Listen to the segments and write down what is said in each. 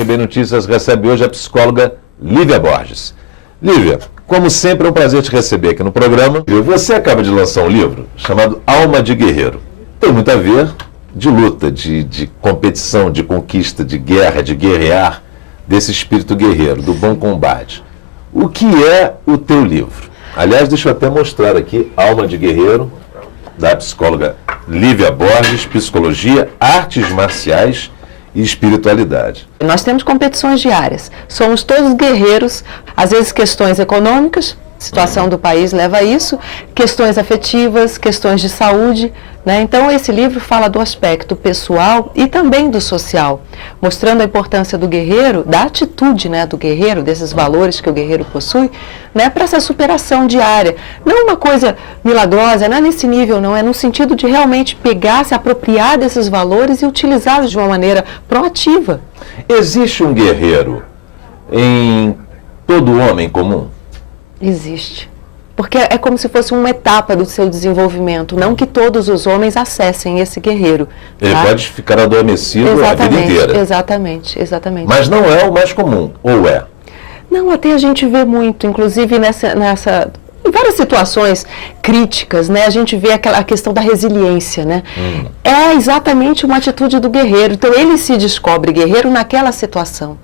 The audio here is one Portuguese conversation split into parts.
RBN Notícias recebe hoje a psicóloga Lívia Borges. Lívia, como sempre é um prazer te receber aqui no programa. Você acaba de lançar um livro chamado Alma de Guerreiro. Tem muito a ver de luta, de competição, de conquista, de guerra, de guerrear, desse espírito guerreiro, do bom combate. O que é o teu livro? Aliás, deixa eu até mostrar aqui, Alma de Guerreiro, da psicóloga Lívia Borges, Psicologia, Artes Marciais e Espiritualidade. Nós temos competições diárias, somos todos guerreiros, às vezes questões econômicas, a situação do país leva a isso, questões afetivas, questões de saúde, né? Então esse livro fala do aspecto pessoal e também do social, mostrando a importância do guerreiro, da atitude, né, do guerreiro, desses valores que o guerreiro possui, né, para essa superação diária. Não uma coisa milagrosa, não é nesse nível, não, é no sentido de realmente pegar, se apropriar desses valores e utilizá-los de uma maneira proativa. Existe um guerreiro em todo homem comum? Existe. Porque é como se fosse uma etapa do seu desenvolvimento, não que todos os homens acessem esse guerreiro. Ele pode ficar adormecido a vida inteira. Exatamente, exatamente. Mas não é o mais comum, ou é? Não, até a gente vê muito, inclusive em várias situações críticas, né, a gente vê a questão da resiliência, né? É exatamente uma atitude do guerreiro. Então ele se descobre guerreiro naquela situação.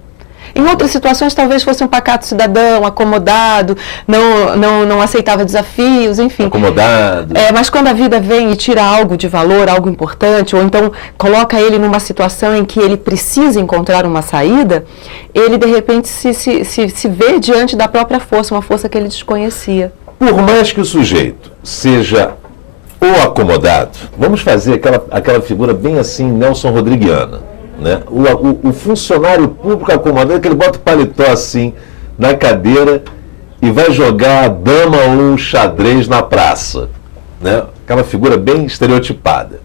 Em outras situações, talvez fosse um pacato cidadão, acomodado, não aceitava desafios, enfim. Acomodado. Mas quando a vida vem e tira algo de valor, algo importante, ou então coloca ele numa situação em que ele precisa encontrar uma saída, ele de repente se vê diante da própria força, uma força que ele desconhecia. Por mais que o sujeito seja ou acomodado, vamos fazer aquela figura bem assim, Nelson Rodriguiana. Né? O funcionário público acomodado, que ele bota o paletó assim na cadeira e vai jogar a dama ou o xadrez na praça, né? Aquela figura bem estereotipada.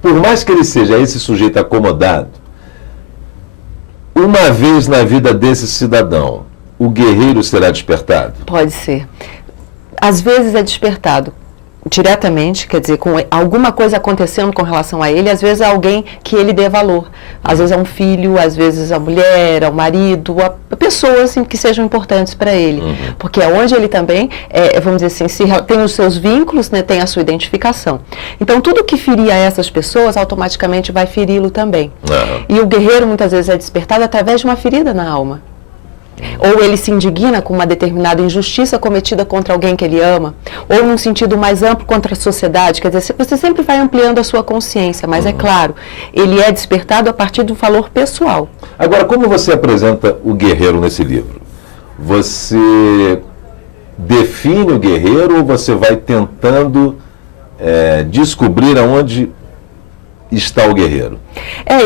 Por mais que ele seja esse sujeito acomodado, uma vez na vida desse cidadão, o guerreiro será despertado? Pode ser. Às vezes é despertado diretamente, quer dizer, com alguma coisa acontecendo com relação a ele, às vezes é alguém que ele dê valor. Às vezes é um filho, às vezes a mulher, o marido, a pessoas assim, que sejam importantes para ele. Porque é onde ele também, vamos dizer assim, tem os seus vínculos, né, tem a sua identificação. Então, tudo que feria essas pessoas, automaticamente vai feri-lo também. E o guerreiro, muitas vezes, é despertado através de uma ferida na alma. Ou ele se indigna com uma determinada injustiça cometida contra alguém que ele ama, ou num sentido mais amplo contra a sociedade. Quer dizer, você sempre vai ampliando a sua consciência, mas é claro, ele é despertado a partir do valor pessoal. Agora, como você apresenta o guerreiro nesse livro? Você define o guerreiro ou você vai tentando descobrir aonde está o guerreiro?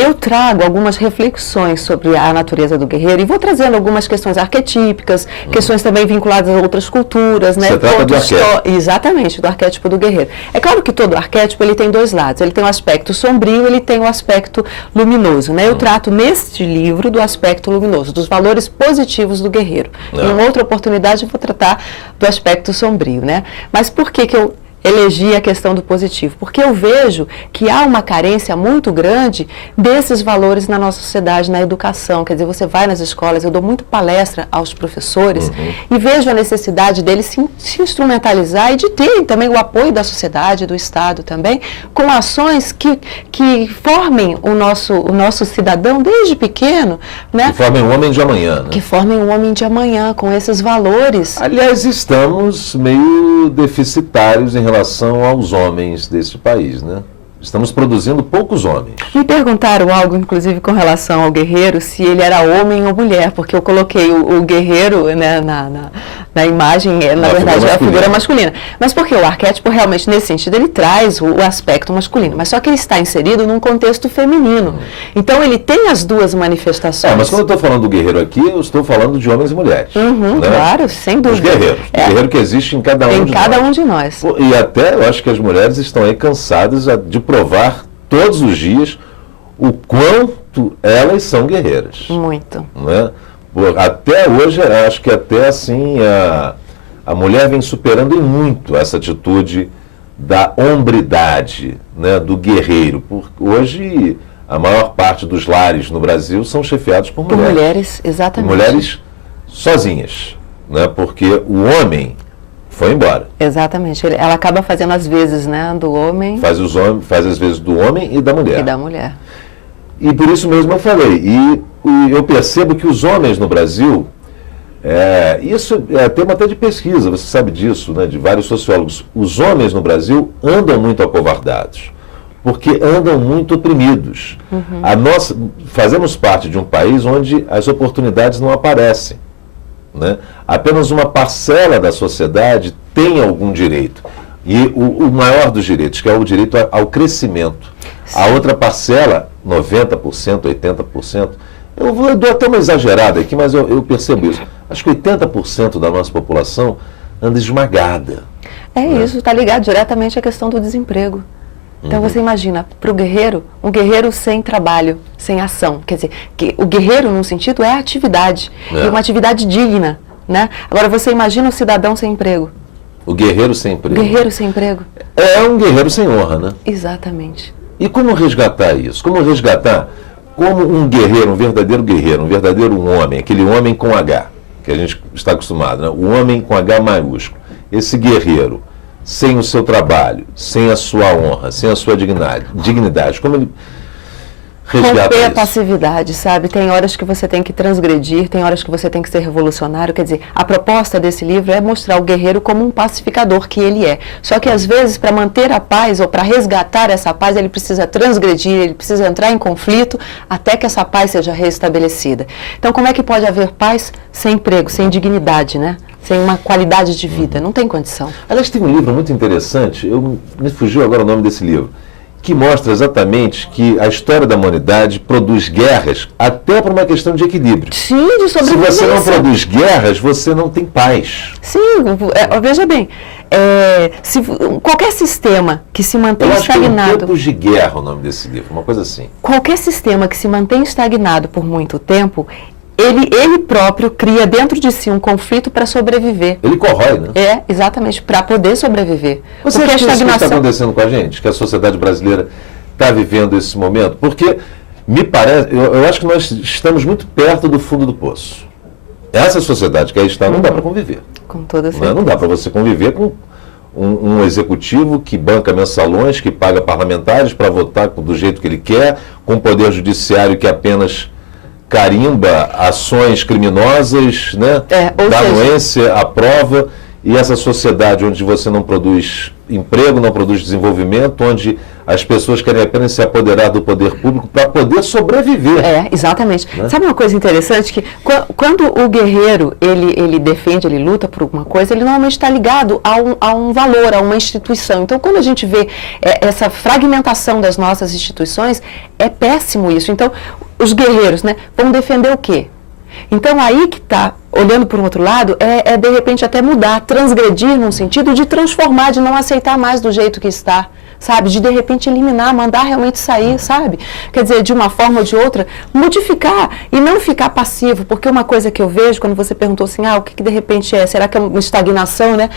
Eu trago algumas reflexões sobre a natureza do guerreiro e vou trazendo algumas questões arquetípicas, questões também vinculadas a outras culturas, né? Você trata do arquétipo. Exatamente, do arquétipo do guerreiro. É claro que todo arquétipo ele tem dois lados, ele tem o aspecto sombrio, ele tem o aspecto luminoso, né? Eu trato neste livro do aspecto luminoso, dos valores positivos do guerreiro. Em uma outra oportunidade eu vou tratar do aspecto sombrio, né? Mas por que eu elegi a questão do positivo? Porque eu vejo que há uma carência muito grande desses valores na nossa sociedade, na educação. Quer dizer, você vai nas escolas, eu dou muito palestra aos professores e vejo a necessidade deles se instrumentalizar e de terem também o apoio da sociedade, do Estado também, com ações que formem o nosso cidadão desde pequeno, né? Que formem um homem de amanhã, né? Que formem um homem de amanhã, com esses valores. Aliás, estamos meio deficitários em relação aos homens deste país, né? Estamos produzindo poucos homens. Me perguntaram algo, inclusive, com relação ao guerreiro, se ele era homem ou mulher, porque eu coloquei o guerreiro, né, na imagem, na verdade, é a figura masculina. Mas porque o arquétipo, realmente, nesse sentido, ele traz o aspecto masculino, mas só que ele está inserido num contexto feminino. Então, ele tem as duas manifestações. Mas quando eu estou falando do guerreiro aqui, eu estou falando de homens e mulheres. Né? Claro, sem dúvida. Os guerreiros. O guerreiro que existe em cada um de nós. E até, eu acho que as mulheres estão aí cansadas de provar todos os dias o quanto elas são guerreiras. Muito. Né? Até hoje, acho que até assim, a mulher vem superando em muito essa atitude da hombridade, né, do guerreiro. Porque hoje a maior parte dos lares no Brasil são chefiados por mulheres. Por mulheres, exatamente. E mulheres sozinhas, né? Porque o homem foi embora. Exatamente. Ela acaba fazendo as vezes, né, do homem. Faz as vezes do homem e da mulher. E da mulher. E por isso mesmo eu falei. E eu percebo que os homens no Brasil, isso é tema até de pesquisa, você sabe disso, né, de vários sociólogos. Os homens no Brasil andam muito acovardados, porque andam muito oprimidos. Fazemos parte de um país onde as oportunidades não aparecem, né? Apenas uma parcela da sociedade tem algum direito. E o maior dos direitos, que é o direito ao crescimento. Sim. A outra parcela, 90%, 80%, eu dou até uma exagerada aqui, mas eu percebo isso. Acho que 80% da nossa população anda esmagada. Isso, está ligado diretamente à questão do desemprego. Então você imagina, para o guerreiro, um guerreiro sem trabalho, sem ação. Quer dizer, que o guerreiro, num sentido, é atividade. E uma atividade digna, né? Agora você imagina o cidadão sem emprego. O guerreiro sem emprego. Guerreiro sem emprego. É um guerreiro sem honra, né? Exatamente. E como resgatar isso? Como resgatar como um guerreiro, um verdadeiro homem, aquele homem com H, que a gente está acostumado, né? O homem com H maiúsculo. Esse guerreiro, sem o seu trabalho, sem a sua honra, sem a sua dignidade, como ele resgata romper isso? A passividade, sabe? Tem horas que você tem que transgredir, tem horas que você tem que ser revolucionário. Quer dizer, a proposta desse livro é mostrar o guerreiro como um pacificador que ele é. Só que às vezes, para manter a paz ou para resgatar essa paz, ele precisa transgredir, ele precisa entrar em conflito até que essa paz seja restabelecida. Então, como é que pode haver paz sem emprego, sem dignidade, né? Sem uma qualidade de vida? Não tem condição. Aliás, tem um livro muito interessante, me fugiu agora o nome desse livro, que mostra exatamente que a história da humanidade produz guerras até por uma questão de equilíbrio. Sim, de sobrevivência. Se você não produz guerras, você não tem paz. Sim, veja bem, qualquer sistema que se mantém estagnado... Tempos de Guerra, o nome desse livro, uma coisa assim. Qualquer sistema que se mantém estagnado por muito tempo, ele próprio cria dentro de si um conflito para sobreviver. Ele corrói, né? Exatamente, para poder sobreviver. Você acha que isso está acontecendo com a gente? Que a sociedade brasileira está vivendo esse momento? Porque, me parece, eu acho que nós estamos muito perto do fundo do poço. Essa sociedade que aí está, não dá para conviver. Com toda certeza. Não dá para você conviver com um executivo que banca mensalões, que paga parlamentares para votar do jeito que ele quer, com um poder judiciário que apenas carimba ações criminosas, né? Dá anuência, aprova, e essa sociedade onde você não produz emprego, não produz desenvolvimento, onde as pessoas querem apenas se apoderar do poder público para poder sobreviver. Exatamente. Né? Sabe uma coisa interessante? Que quando o guerreiro, ele defende, ele luta por alguma coisa, ele normalmente está ligado a um valor, a uma instituição. Então, quando a gente vê essa fragmentação das nossas instituições, é péssimo isso. Então, os guerreiros, né, vão defender o quê? Então, aí que está, olhando por um outro lado, de repente até mudar, transgredir num sentido de transformar, de não aceitar mais do jeito que está, sabe? De repente eliminar, mandar realmente sair, sabe? Quer dizer, de uma forma ou de outra, modificar e não ficar passivo, porque uma coisa que eu vejo, quando você perguntou assim, o que de repente é? Será que é uma estagnação, né?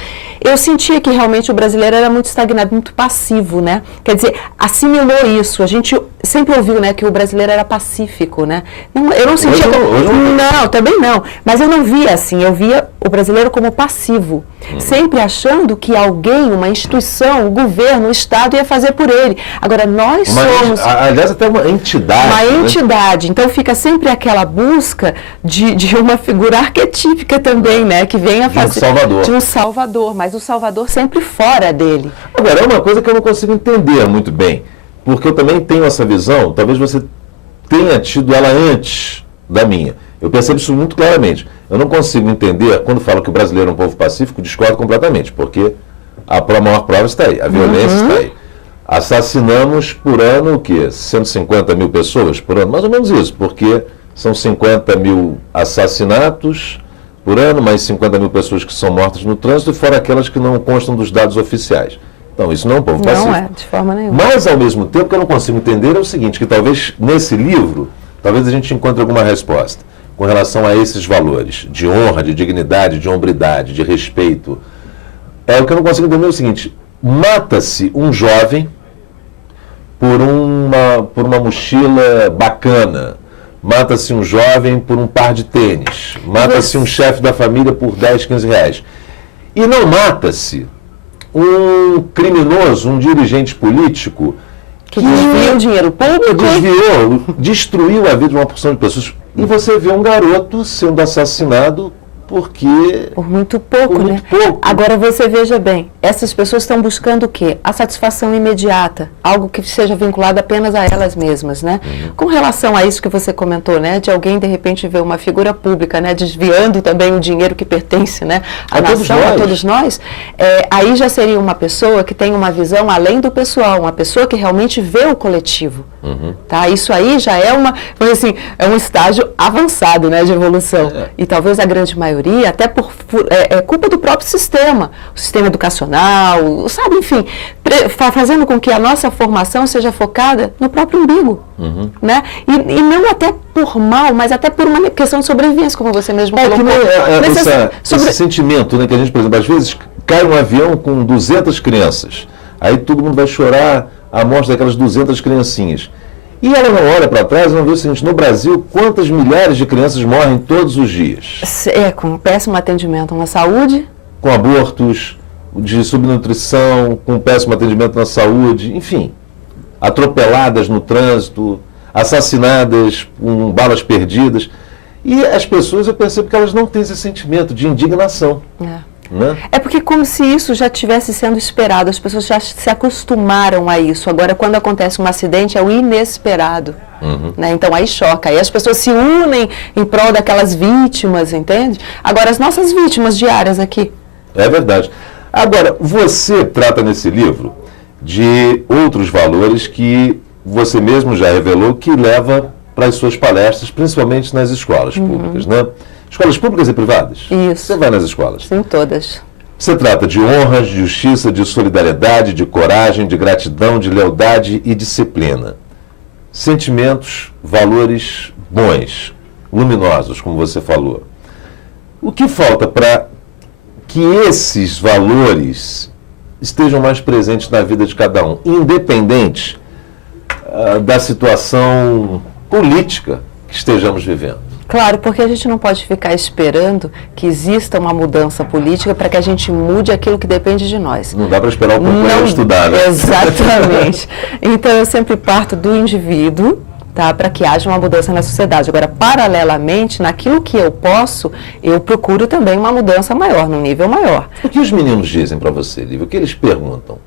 Eu sentia que realmente o brasileiro era muito estagnado, muito passivo, né? Quer dizer, assimilou isso. A gente sempre ouviu, né, que o brasileiro era pacífico, né? Não, eu não sentia... Não, também não. Mas eu não via assim, eu via o brasileiro como passivo. Sempre achando que alguém, uma instituição, o governo, o Estado ia fazer por ele. Agora, nós somos... Aliás, até uma entidade. Uma entidade. Então, fica sempre aquela busca de uma figura arquetípica também, né? Que venha fazer... De um salvador. De um salvador, mas o salvador sempre fora dele. Agora, é uma coisa que eu não consigo entender muito bem, porque eu também tenho essa visão, talvez você tenha tido ela antes da minha. Eu percebo isso muito claramente. Eu não consigo entender, quando falo que o brasileiro é um povo pacífico, discordo completamente, porque a maior prova está aí, a violência está aí. Assassinamos por ano o quê? 150 mil pessoas por ano? Mais ou menos isso, porque são 50 mil assassinatos por ano, mais 50 mil pessoas que são mortas no trânsito, e fora aquelas que não constam dos dados oficiais. Então, isso não é um povo pacífico. Não é, de forma nenhuma. Mas, ao mesmo tempo, o que eu não consigo entender é o seguinte, que talvez nesse livro, talvez a gente encontre alguma resposta com relação a esses valores de honra, de dignidade, de hombridade, de respeito. O que eu não consigo entender é o seguinte, mata-se um jovem por uma mochila bacana, mata-se um jovem por um par de tênis, mata-se um chefe da família por 10, 15 reais. E não mata-se um criminoso, um dirigente político que desvia o dinheiro público. Destruiu a vida de uma porção de pessoas. E você vê um garoto sendo assassinado por muito pouco, né? Agora você veja bem, essas pessoas estão buscando o quê? A satisfação imediata, algo que seja vinculado apenas a elas mesmas, né? Com relação a isso que você comentou, né? De alguém de repente ver uma figura pública, né? Desviando também o dinheiro que pertence, né? À nação, a todos nós. Aí já seria uma pessoa que tem uma visão além do pessoal, uma pessoa que realmente vê o coletivo, tá? Isso aí já é assim, é um estágio avançado, né? De evolução. E talvez a grande maioria até por culpa do próprio sistema, o sistema educacional, sabe, enfim, fazendo com que a nossa formação seja focada no próprio umbigo, né? E não até por mal, mas até por uma questão de sobrevivência, como você mesmo colocou. Esse sentimento, né, que a gente, por exemplo, às vezes cai um avião com 200 crianças, aí todo mundo vai chorar a morte daquelas 200 criancinhas. E ela não olha para trás e não vê o seguinte: no Brasil, quantas milhares de crianças morrem todos os dias? Com péssimo atendimento na saúde. Com abortos, de subnutrição, com péssimo atendimento na saúde, enfim. Atropeladas no trânsito, assassinadas com balas perdidas. E as pessoas, eu percebo que elas não têm esse sentimento de indignação. É porque como se isso já estivesse sendo esperado, as pessoas já se acostumaram a isso. Agora, quando acontece um acidente, é o inesperado. Né? Então, aí choca. Aí as pessoas se unem em prol daquelas vítimas, entende? Agora, as nossas vítimas diárias aqui. É verdade. Agora, você trata nesse livro de outros valores que você mesmo já revelou que leva para as suas palestras, principalmente nas escolas públicas, né? Escolas públicas e privadas? Isso. Você vai nas escolas? Sim, todas. Você trata de honra, de justiça, de solidariedade, de coragem, de gratidão, de lealdade e disciplina. Sentimentos, valores bons, luminosos, como você falou. O que falta para que esses valores estejam mais presentes na vida de cada um, independente da situação política que estejamos vivendo? Claro, porque a gente não pode ficar esperando que exista uma mudança política para que a gente mude aquilo que depende de nós. Não dá para esperar o companheiro estudar, né? Exatamente. Então, eu sempre parto do indivíduo, tá, para que haja uma mudança na sociedade. Agora, paralelamente, naquilo que eu posso, eu procuro também uma mudança maior, num nível maior. O que os meninos dizem para você, Lívia? O que eles perguntam?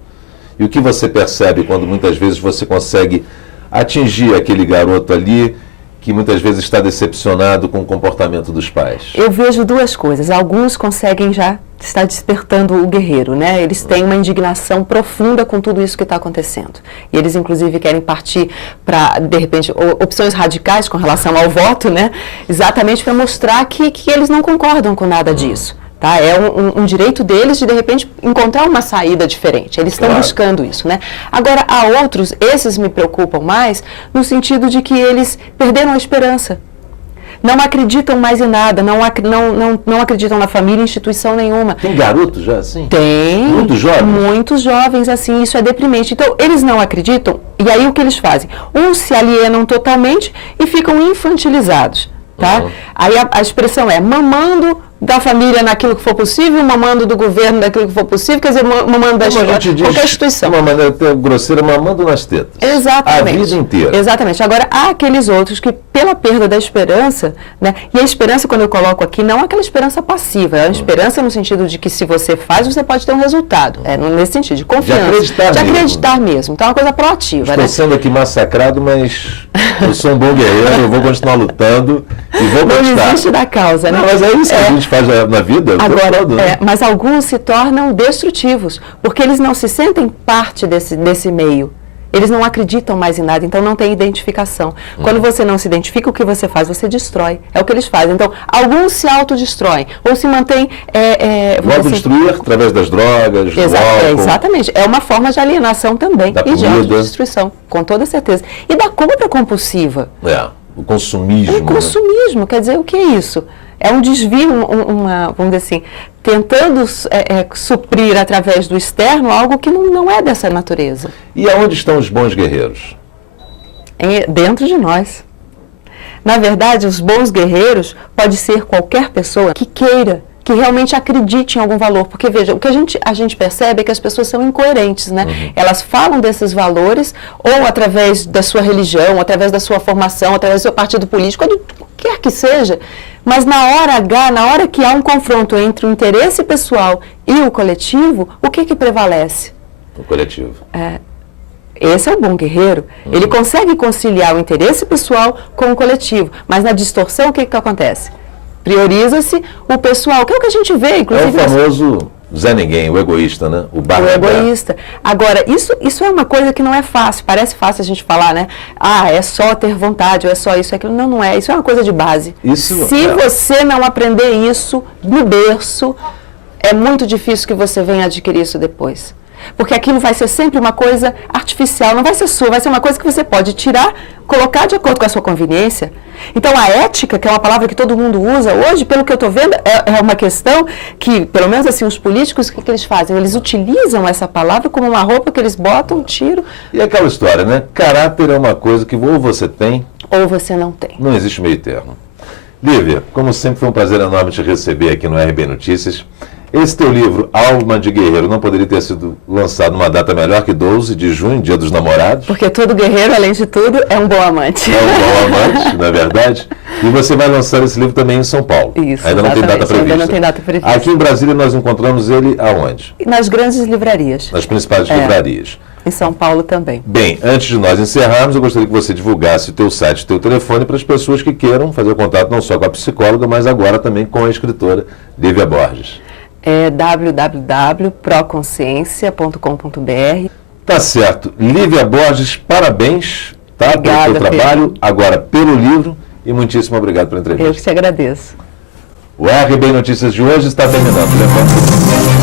E o que você percebe quando muitas vezes você consegue atingir aquele garoto ali que muitas vezes está decepcionado com o comportamento dos pais? Eu vejo duas coisas. Alguns conseguem já estar despertando o guerreiro, né? Eles têm uma indignação profunda com tudo isso que está acontecendo. E eles, inclusive, querem partir para, de repente, opções radicais com relação ao voto, né? Exatamente para mostrar que eles não concordam com nada disso. Tá? É um direito deles de repente, encontrar uma saída diferente. Eles estão buscando isso, né? Agora, há outros, esses me preocupam mais, no sentido de que eles perderam a esperança. Não acreditam mais em nada, não acreditam na família, em instituição nenhuma. Tem garotos já assim? Tem. Muitos jovens? Muitos jovens, assim, isso é deprimente. Então, eles não acreditam, e aí o que eles fazem? Uns se alienam totalmente e ficam infantilizados. Tá? Aí a expressão é mamando da família naquilo que for possível, mamando do governo naquilo que for possível, quer dizer, mamando da qualquer instituição. De uma maneira até grosseira, mamando nas tetas. Exatamente. A vida inteira. Exatamente. Agora, há aqueles outros que, pela perda da esperança, né? E a esperança, quando eu coloco aqui, não é aquela esperança passiva, é uma esperança no sentido de que se você faz, você pode ter um resultado. É nesse sentido, de confiança. De acreditar mesmo. Então é uma coisa proativa. Estou sendo aqui massacrado, mas eu sou um bom guerreiro, eu vou continuar lutando e vou conquistar. Não desiste da causa, né? Não, mas é isso que a gente faz na vida. Agora, todo, né? mas alguns se tornam destrutivos, porque eles não se sentem parte desse meio. Eles não acreditam mais em nada, então não tem identificação. Quando você não se identifica, o que você faz? Você destrói. É o que eles fazem. Então, alguns se autodestroem, ou se mantêm... autodestruir através das drogas, do álcool. Exatamente. É uma forma de alienação também. Da e de comida. autodestruição, com toda certeza. E da compra compulsiva. O consumismo. O consumismo, quer dizer, o que é isso? É um desvio, vamos dizer assim, tentando suprir através do externo algo que não é dessa natureza. E aonde estão os bons guerreiros? Dentro de nós. Na verdade, os bons guerreiros pode ser qualquer pessoa que queira, que realmente acredite em algum valor. Porque, veja, o que a gente percebe é que as pessoas são incoerentes, né? Uhum. Elas falam desses valores, ou através da sua religião, através da sua formação, através do seu partido político, ou do que quer que seja, mas na hora H, na hora que há um confronto entre o interesse pessoal e o coletivo, o que prevalece? O coletivo. Esse é um bom guerreiro. Uhum. Ele consegue conciliar o interesse pessoal com o coletivo, mas na distorção o que acontece? Prioriza-se o pessoal, que é o que a gente vê, inclusive. É o famoso Zé Ninguém, o egoísta, né? O egoísta. Agora, isso é uma coisa que não é fácil, parece fácil a gente falar, né? É só ter vontade, ou é só isso, aquilo. Não é. Isso é uma coisa de base. Se você não aprender isso no berço, é muito difícil que você venha adquirir isso depois. Porque aquilo vai ser sempre uma coisa artificial, não vai ser sua, vai ser uma coisa que você pode tirar, colocar de acordo com a sua conveniência. Então, a ética, que é uma palavra que todo mundo usa hoje, pelo que eu estou vendo, é uma questão que, pelo menos assim, os políticos, o que eles fazem? Eles utilizam essa palavra como uma roupa que eles botam, tiram. E aquela história, né? Caráter é uma coisa que ou você tem... ou você não tem. Não existe meio termo. Lívia, como sempre, foi um prazer enorme te receber aqui no RB Notícias. Esse teu livro, Alma de Guerreiro, não poderia ter sido lançado numa data melhor que 12 de junho, Dia dos Namorados? Porque todo guerreiro, além de tudo, é um bom amante. É um bom amante, não é verdade? E você vai lançar esse livro também em São Paulo. Isso, ainda não tem data prevista. Ainda não tem data prevista. Aqui em Brasília nós encontramos ele aonde? Nas grandes livrarias. Nas principais livrarias. Em São Paulo também. Bem, antes de nós encerrarmos, eu gostaria que você divulgasse o teu site, o teu telefone para as pessoas que queiram fazer contato não só com a psicóloga, mas agora também com a escritora Lívia Borges. É www.proconsciência.com.br. Tá certo. Lívia Borges, parabéns, tá? Obrigada, pelo teu trabalho, agora pelo livro, e muitíssimo obrigado pela entrevista. Eu que te agradeço. O RB Notícias de hoje está terminando. Lembrando...